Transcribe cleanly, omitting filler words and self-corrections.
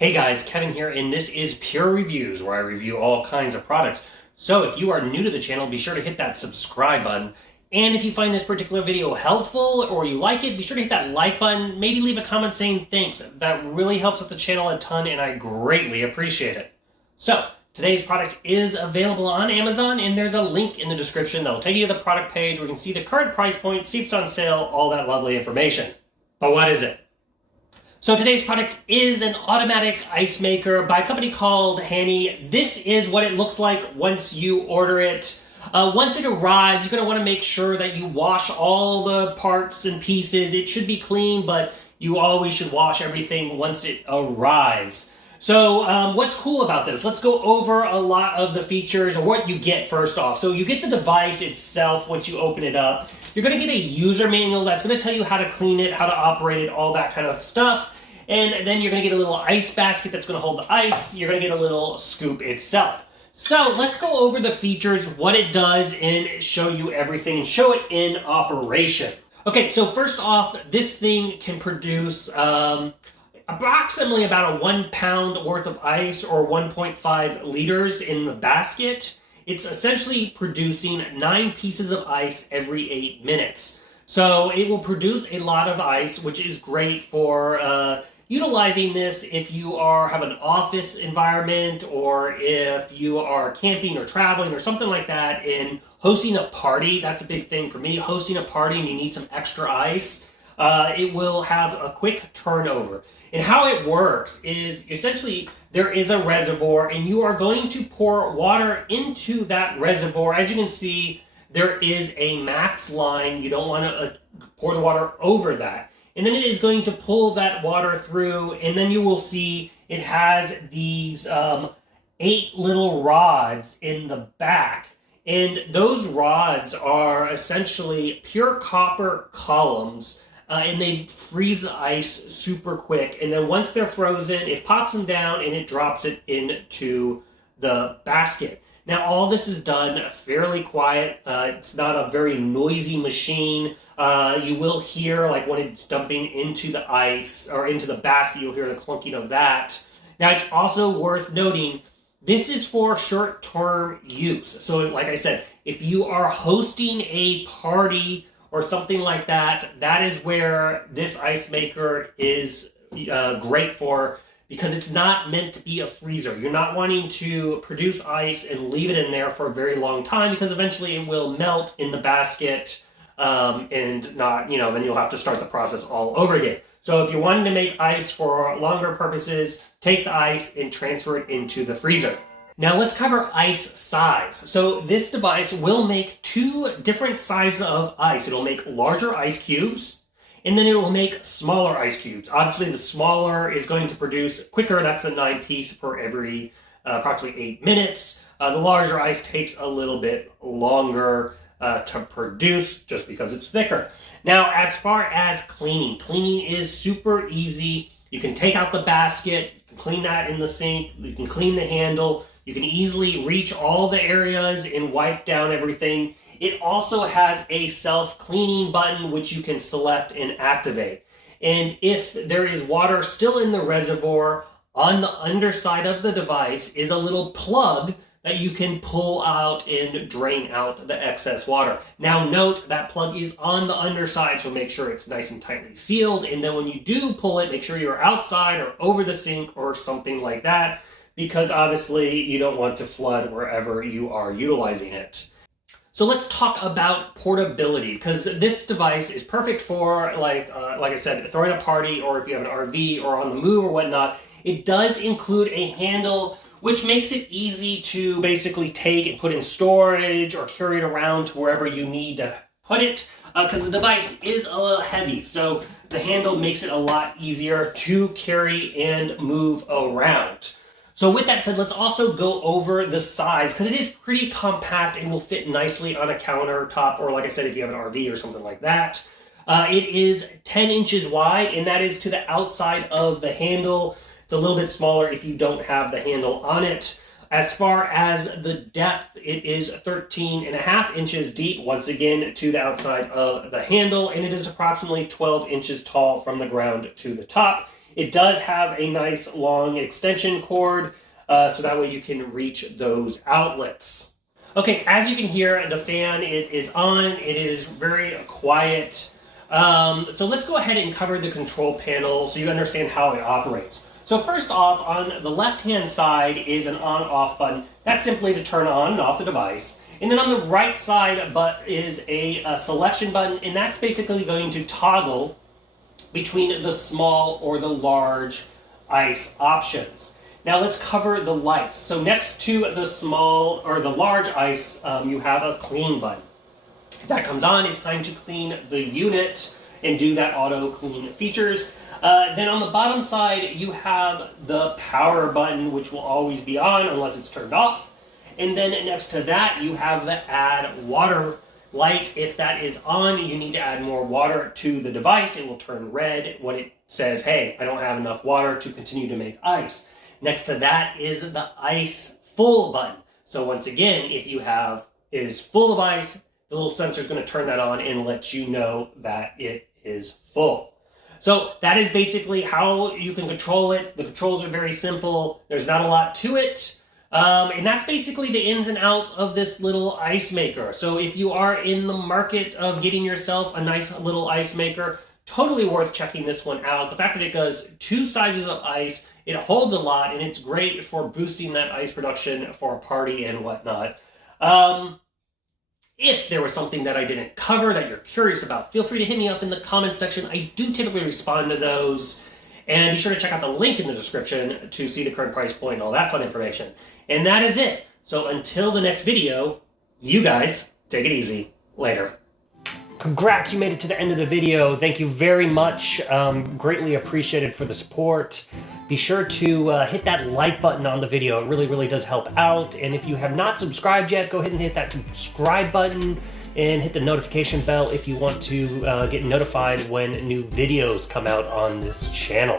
Hey guys, Kevin here, and this is Purereviews, where I review all kinds of products. So if you are new to the channel, be sure to hit that subscribe button. And if you find this particular video helpful or you like it, be sure to hit that like button. Maybe leave a comment saying thanks. That really helps out the channel a ton, and I greatly appreciate it. So today's product is available on Amazon, and there's a link in the description that will take you to the product page where you can see the current price point, see if it's on sale, all that lovely information. But what is it? So today's product is an automatic ice maker by a company called Wanai. This is what it looks like once you order it. Once it arrives, you're going to want to make sure that you wash all the parts and pieces. It should be clean, but you always should wash everything once it arrives. So what's cool about this? Let's go over a lot of the features or what you get first off. So you get the device itself once you open it up. You're going to get a user manual that's going to tell you how to clean it, how to operate it, all that kind of stuff. And then you're going to get a little ice basket that's going to hold the ice. You're going to get a little scoop itself. So let's go over the features, what it does, and show you everything and show it in operation. Okay, so first off, this thing can produce approximately about a 1 pound worth of ice or 1.5 liters in the basket. It's essentially producing 9 pieces of ice every 8 minutes. So it will produce a lot of ice, which is great for utilizing this if you have an office environment or if you are camping or traveling or something like that and hosting a party. That's a big thing for me. Hosting a party and you need some extra ice. It will have a quick turnover. And how it works is essentially there is a reservoir and you are going to pour water into that reservoir. As you can see, there is a max line. You don't want to pour the water over that. And then it is going to pull that water through, and then you will see it has these 8 little rods in the back. And those rods are essentially pure copper columns. And they freeze the ice super quick. And then once they're frozen, it pops them down and it drops it into the basket. Now, all this is done fairly quiet. It's not a very noisy machine. You will hear, like when it's dumping into the ice or into the basket, you'll hear the clunking of that. Now, it's also worth noting, this is for short-term use. So, like I said, if you are hosting a party or something like that, that is where this ice maker is great for, because it's not meant to be a freezer. You're not wanting to produce ice and leave it in there for a very long time, because eventually it will melt in the basket and not, then you'll have to start the process all over again. So if you're wanting to make ice for longer purposes, take the ice and transfer it into the freezer. Now let's cover ice size. So this device will make 2 different sizes of ice. It'll make larger ice cubes, and then it will make smaller ice cubes. Obviously, the smaller is going to produce quicker. That's the 9 piece per every approximately 8 minutes. The larger ice takes a little bit longer to produce just because it's thicker. Now, as far as cleaning is super easy. You can take out the basket, you can clean that in the sink, you can clean the handle. You can easily reach all the areas and wipe down everything. It also has a self-cleaning button which you can select and activate. And if there is water still in the reservoir, on the underside of the device is a little plug that you can pull out and drain out the excess water. Now note that plug is on the underside, so make sure it's nice and tightly sealed. And then when you do pull it, make sure you're outside or over the sink or something like that, because obviously you don't want to flood wherever you are utilizing it. So let's talk about portability, because this device is perfect for, like I said, throwing a party or if you have an RV or on the move or whatnot. It does include a handle which makes it easy to basically take and put in storage or carry it around to wherever you need to put it, because the device is a little heavy. So the handle makes it a lot easier to carry and move around. So with that said, let's also go over the size, because it is pretty compact and will fit nicely on a countertop, or like I said, if you have an RV or something like that. It is 10 inches wide, and that is to the outside of the handle. It's a little bit smaller if you don't have the handle on it. As far as the depth, it is 13.5 inches deep, once again, to the outside of the handle, and it is approximately 12 inches tall from the ground to the top. It does have a nice long extension cord, so that way you can reach those outlets. Okay, as you can hear, the fan, it is on. It is very quiet. So let's go ahead and cover the control panel so you understand how it operates. So first off, on the left-hand side is an on-off button. That's simply to turn on and off the device. And then on the right side is a selection button, and that's basically going to toggle between the small or the large ice options. Now let's cover the lights. So next to the small or the large ice, you have a clean button. If that comes on, it's time to clean the unit and do that auto clean features. Then on the bottom side, you have the power button, which will always be on unless it's turned off. And then next to that, you have the add water light. If that is on, you need to add more water to the device. It will turn red when it says, hey, I don't have enough water to continue to make ice. Next to that is the ice full button. So once again, if you have it is full of ice, the little sensor is going to turn that on and let you know that it is full. So that is basically how you can control it. The controls are very simple. There's not a lot to it. And that's basically the ins and outs of this little ice maker. So if you are in the market of getting yourself a nice little ice maker, totally worth checking this one out. The fact that it does 2 sizes of ice, it holds a lot, and it's great for boosting that ice production for a party and whatnot. If there was something that I didn't cover that you're curious about, feel free to hit me up in the comments section. I do typically respond to those. And be sure to check out the link in the description to see the current price point and all that fun information. And that is it. So until the next video, you guys take it easy. Later. Congrats, you made it to the end of the video. Thank you very much. Greatly appreciated for the support. Be sure to hit that like button on the video. It really, really does help out. And if you have not subscribed yet, go ahead and hit that subscribe button and hit the notification bell if you want to get notified when new videos come out on this channel.